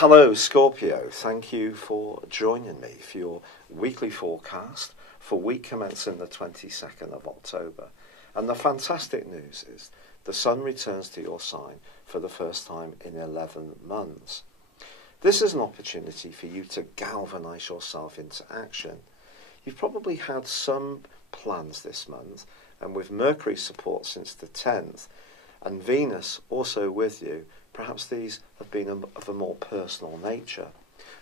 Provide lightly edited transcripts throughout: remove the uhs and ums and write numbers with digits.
Hello Scorpio, thank you for joining me for your weekly forecast for week commencing the 22nd of October. And the fantastic news is the Sun returns to your sign for the first time in 11 months. This is an opportunity for you to galvanise yourself into action. You've probably had some plans this month, and with Mercury's support since the 10th, and Venus also with you, perhaps these have been of a more personal nature.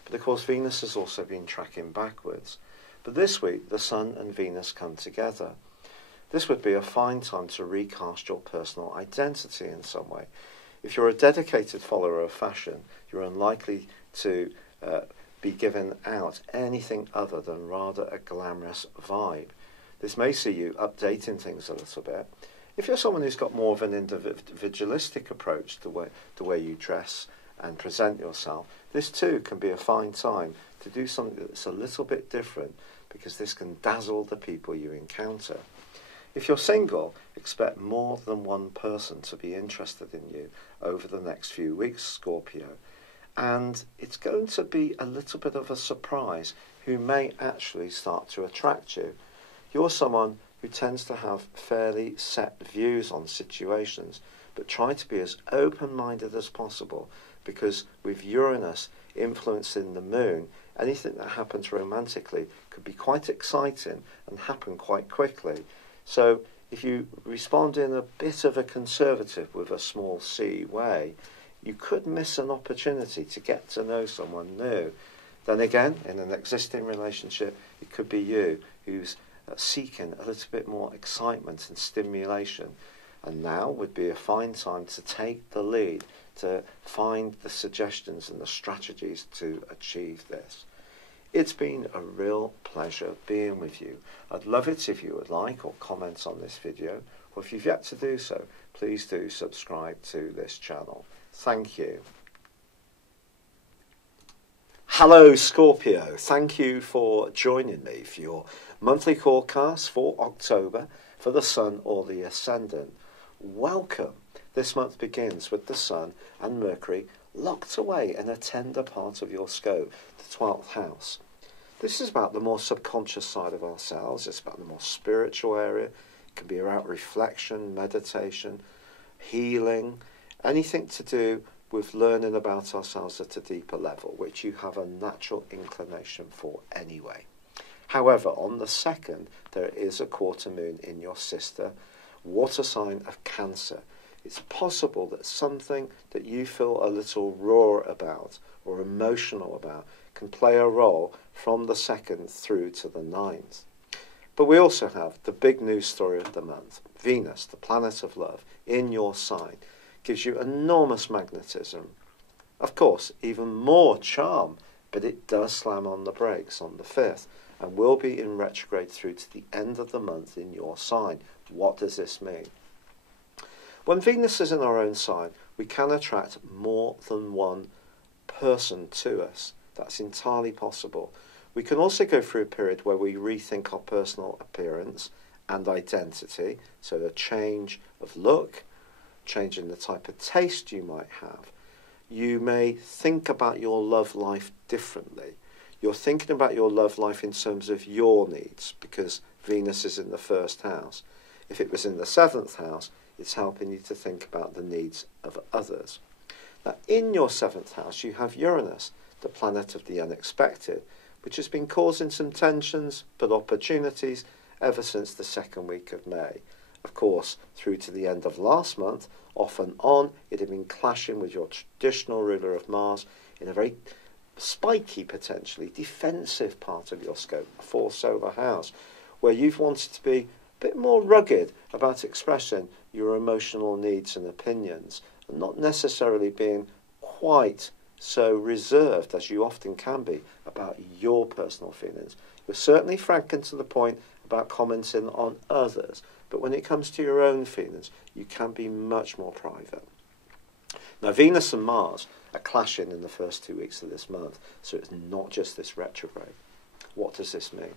But of course Venus has also been tracking backwards. But this week the Sun and Venus come together. This would be a fine time to recast your personal identity in some way. If you're a dedicated follower of fashion, you're unlikely to be given out anything other than rather a glamorous vibe. This may see you updating things a little bit. If you're someone who's got more of an individualistic approach to the way you dress and present yourself, this too can be a fine time to do something that's a little bit different, because this can dazzle the people you encounter. If you're single, expect more than one person to be interested in you over the next few weeks, Scorpio. And it's going to be a little bit of a surprise who may actually start to attract you. You're someone who tends to have fairly set views on situations, but try to be as open-minded as possible, because with Uranus influencing the moon, anything that happens romantically could be quite exciting and happen quite quickly. So if you respond in a bit of a conservative with a small c way, you could miss an opportunity to get to know someone new. Then again, in an existing relationship, it could be you who's seeking a little bit more excitement and stimulation, and now would be a fine time to take the lead, to find the suggestions and the strategies to achieve this. It's been a real pleasure being with you. I'd love it if you would like or comment on this video, or if you've yet to do so, please do subscribe to this channel. Thank you. Hello Scorpio, thank you for joining me for your monthly forecast for October for the Sun or the Ascendant. Welcome. This month begins with the Sun and Mercury locked away in a tender part of your scope, the 12th house. This is about the more subconscious side of ourselves. It's about the more spiritual area. It can be about reflection, meditation, healing, anything to do with learning about ourselves at a deeper level, which you have a natural inclination for anyway. However, on the 2nd, there is a quarter moon in your sister water sign of Cancer. It's possible that something that you feel a little raw about or emotional about can play a role from the 2nd through to the 9th. But we also have the big news story of the month. Venus, the planet of love, in your sign, gives you enormous magnetism. Of course, even more charm, but it does slam on the brakes on the 5th and will be in retrograde through to the end of the month in your sign. What does this mean? When Venus is in our own sign, we can attract more than one person to us. That's entirely possible. We can also go through a period where we rethink our personal appearance and identity, so a change of look, change in the type of taste you might have. You may think about your love life differently. You're thinking about your love life in terms of your needs, because Venus is in the 1st house. If it was in the 7th house, it's helping you to think about the needs of others. Now, in your 7th house, you have Uranus, the planet of the unexpected, which has been causing some tensions, but opportunities ever since the 2nd week of May. Of course, through to the end of last month, off and on, it had been clashing with your traditional ruler of Mars in a very spiky, potentially defensive part of your scope, a 4th solar house, where you've wanted to be a bit more rugged about expressing your emotional needs and opinions, and not necessarily being quite so reserved as you often can be about your personal feelings. You're certainly frank and to the point about commenting on others, but when it comes to your own feelings, you can be much more private. Now, Venus and Mars are clashing in the first 2 weeks of this month, so it's not just this retrograde. What does this mean?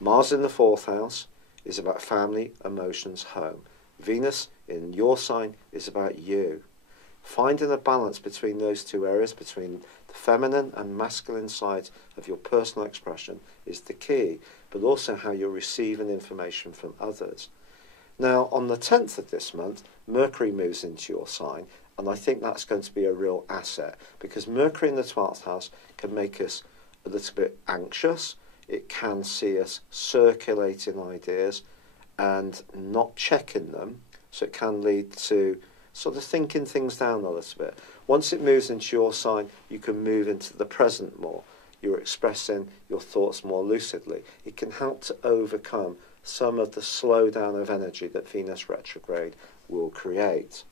Mars in the 4th house is about family, emotions, home. Venus in your sign is about you. Finding a balance between those two areas, between the feminine and masculine sides of your personal expression, is the key, but also how you're receiving information from others. Now, on the 10th of this month, Mercury moves into your sign, and I think that's going to be a real asset, because Mercury in the 12th house can make us a little bit anxious. It can see us circulating ideas and not checking them, so it can lead to sort of thinking things down a little bit. Once it moves into your sign, you can move into the present more. You're expressing your thoughts more lucidly. It can help to overcome some of the slowdown of energy that Venus retrograde will create.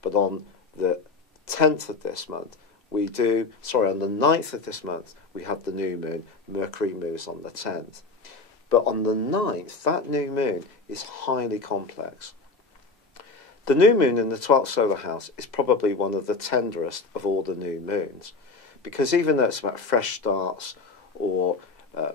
But on the 10th of this month, on the 9th of this month, we have the new moon. Mercury moves on the 10th. But on the 9th, that new moon is highly complex. The new moon in the 12th solar house is probably one of the tenderest of all the new moons, because even though it's about fresh starts or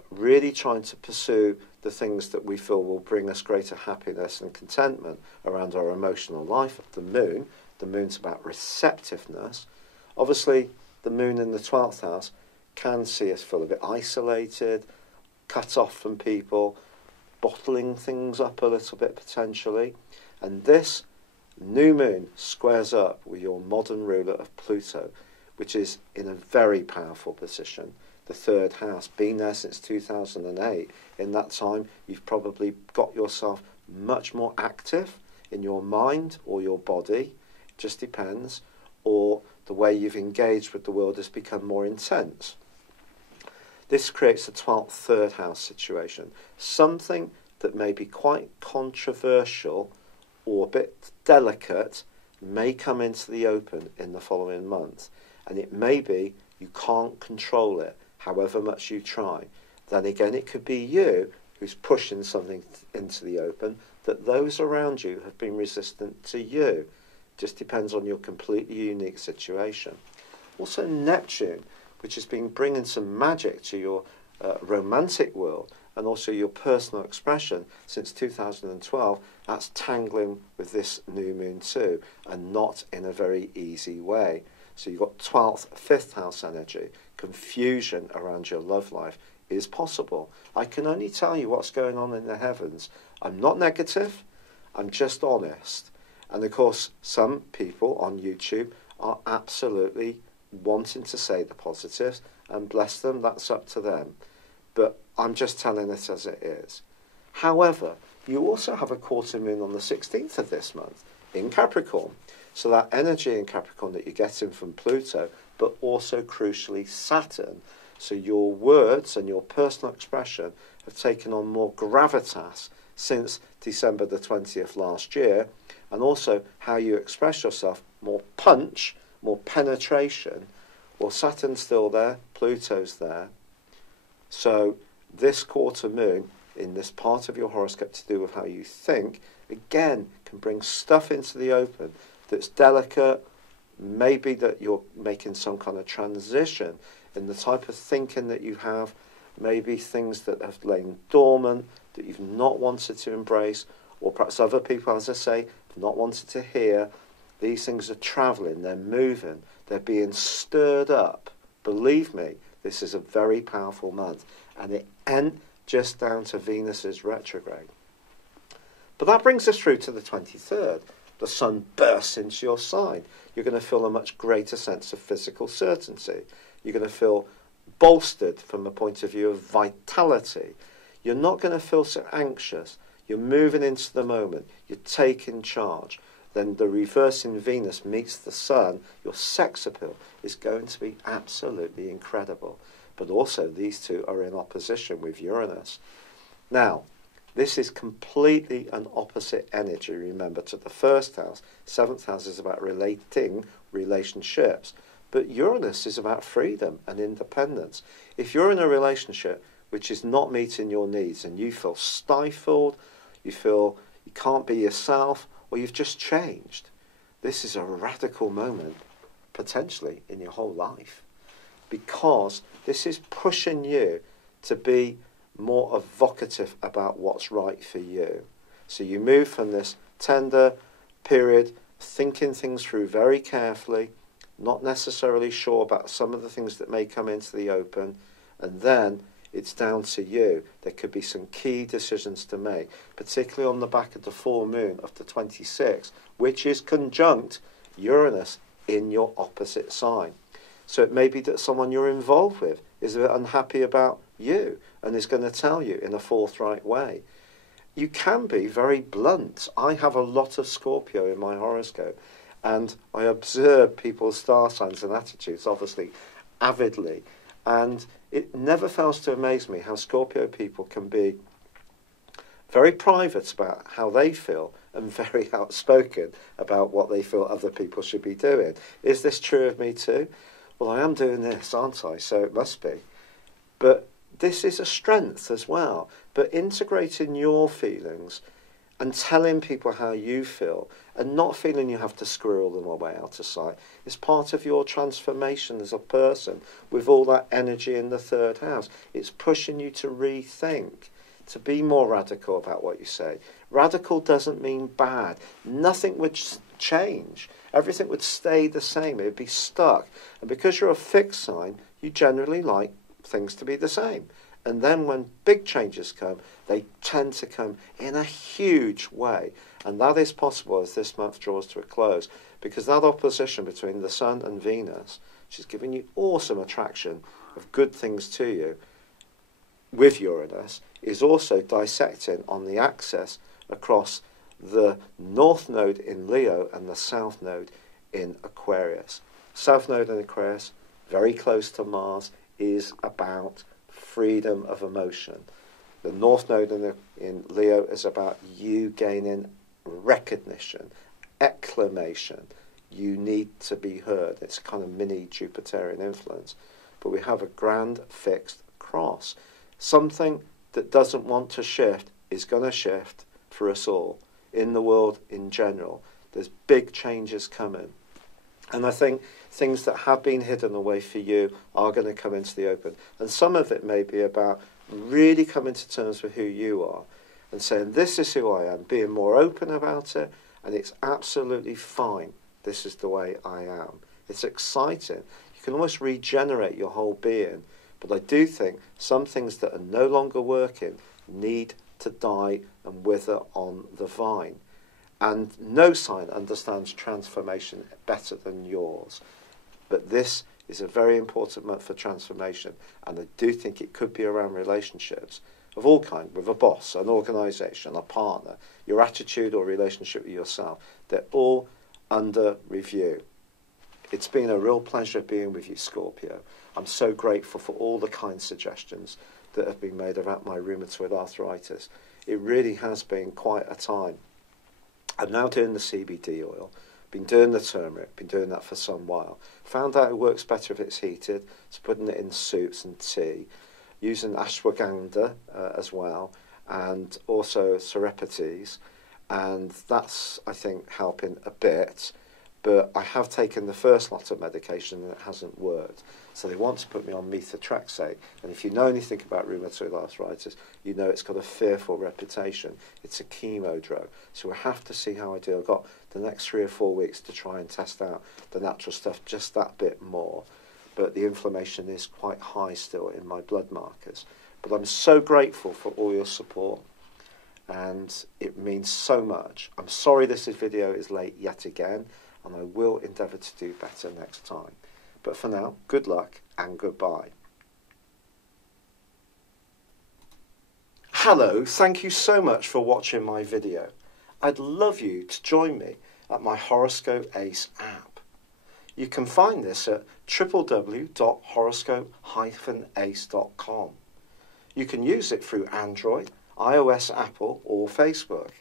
really trying to pursue the things that we feel will bring us greater happiness and contentment around our emotional life, the moon's about receptiveness. Obviously, the moon in the 12th house can see us feel a bit isolated, cut off from people, bottling things up a little bit potentially. And this new moon squares up with your modern ruler of Pluto, which is in a very powerful position. The 3rd house, been there since 2008. In that time, you've probably got yourself much more active in your mind or your body, it just depends, or the way you've engaged with the world has become more intense. This creates a 12th 3rd house situation, something that may be quite controversial or a bit delicate may come into the open in the following month, and it may be you can't control it however much you try. Then again, it could be you who's pushing something into the open that those around you have been resistant to you. Just depends on your completely unique situation. Also Neptune, which has been bringing some magic to your romantic world and also your personal expression since 2012, that's tangling with this new moon too, and not in a very easy way. So you've got 12th, 5th house energy. Confusion around your love life is possible. I can only tell you what's going on in the heavens. I'm not negative, I'm just honest. And of course, some people on YouTube are absolutely wanting to say the positives, and bless them, that's up to them. But I'm just telling it as it is. However, you also have a quarter moon on the 16th of this month in Capricorn. So that energy in Capricorn that you're getting from Pluto, but also crucially Saturn. So your words and your personal expression have taken on more gravitas since December the 20th last year, and also how you express yourself, more punch, more penetration. Well, Saturn's still there, Pluto's there. So this quarter moon in this part of your horoscope to do with how you think, again, can bring stuff into the open that's delicate. Maybe that you're making some kind of transition in the type of thinking that you have, maybe things that have lain dormant, that you've not wanted to embrace, or perhaps other people, as I say, have not wanted to hear. These things are travelling, they're moving, they're being stirred up. Believe me, this is a very powerful month, and it ain't just down to Venus's retrograde. But that brings us through to the 23rd. The sun bursts into your sign. You're going to feel a much greater sense of physical certainty. You're going to feel bolstered from a point of view of vitality. You're not going to feel so anxious. You're moving into the moment. You're taking charge. Then the reversing Venus meets the sun. Your sex appeal is going to be absolutely incredible. But also these two are in opposition with Uranus. Now, this is completely an opposite energy, remember, to the 1st house. 7th house is about relating relationships. But Uranus is about freedom and independence. If you're in a relationship which is not meeting your needs and you feel stifled, you feel you can't be yourself, or you've just changed, this is a radical moment, potentially, in your whole life. Because this is pushing you to be more evocative about what's right for you. So you move from this tender period thinking things through very carefully, not necessarily sure about some of the things that may come into the open, and then it's down to you. There could be some key decisions to make, particularly on the back of the full moon of the 26th, which is conjunct Uranus in your opposite sign. So it may be that someone you're involved with is a bit unhappy about you and is going to tell you in a forthright way. You can be very blunt. I have a lot of Scorpio in my horoscope, and I observe people's star signs and attitudes, obviously, avidly. And it never fails to amaze me how Scorpio people can be very private about how they feel and very outspoken about what they feel other people should be doing. Is this true of me too? Well, I am doing this, aren't I? So it must be. But this is a strength as well. But integrating your feelings and telling people how you feel and not feeling you have to squirrel them away out of sight is part of your transformation as a person with all that energy in the third house. It's pushing you to rethink, to be more radical about what you say. Radical doesn't mean bad. Nothing would change. Everything would stay the same. It would be stuck. And because you're a fixed sign, you generally like things to be the same. And then when big changes come, they tend to come in a huge way. And that is possible as this month draws to a close, because that opposition between the Sun and Venus, which is giving you awesome attraction of good things to you, with Uranus, is also dissecting on the axis across the North Node in Leo and the South Node in Aquarius. South Node in Aquarius, very close to Mars, is about freedom of emotion. The North Node in Leo is about you gaining recognition, acclamation. You need to be heard. It's a kind of mini Jupiterian influence. But we have a grand fixed cross. Something that doesn't want to shift is going to shift for us all. In the world in general, there's big changes coming. And I think things that have been hidden away for you are going to come into the open. And some of it may be about really coming to terms with who you are and saying, this is who I am, being more open about it, and it's absolutely fine. This is the way I am. It's exciting. You can almost regenerate your whole being. But I do think some things that are no longer working need to die and wither on the vine. And no sign understands transformation better than yours. But this is a very important month for transformation. And I do think it could be around relationships of all kinds, with a boss, an organisation, a partner, your attitude or relationship with yourself. They're all under review. It's been a real pleasure being with you, Scorpio. I'm so grateful for all the kind suggestions that have been made about my rheumatoid arthritis. It really has been quite a time. I'm now doing the CBD oil, been doing the turmeric, been doing that for some while. Found out it works better if it's heated, so putting it in soups and tea, using ashwagandha as well, and also Serapis, and that's, I think, helping a bit. But I have taken the first lot of medication and it hasn't worked. So they want to put me on methotrexate. And if you know anything about rheumatoid arthritis, you know it's got a fearful reputation. It's a chemo drug. So we have to see how I do. I've got the next 3 or 4 weeks to try and test out the natural stuff just that bit more. But the inflammation is quite high still in my blood markers. But I'm so grateful for all your support. And it means so much. I'm sorry this video is late yet again, and I will endeavour to do better next time. But for now, good luck and goodbye. Hello, thank you so much for watching my video. I'd love you to join me at my Horoscope Ace app. You can find this at www.horoscope-ace.com. You can use it through Android, iOS, Apple or Facebook.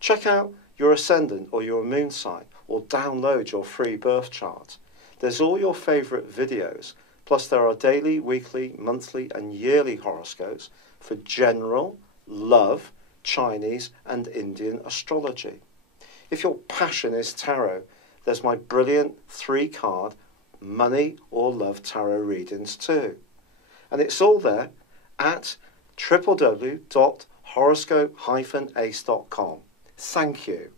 Check out your ascendant or your moon sign, or download your free birth chart. There's all your favourite videos, plus there are daily, weekly, monthly and yearly horoscopes for general, love, Chinese and Indian astrology. If your passion is tarot, there's my brilliant 3-card money or love tarot readings too. And it's all there at www.horoscope-ace.com. Thank you.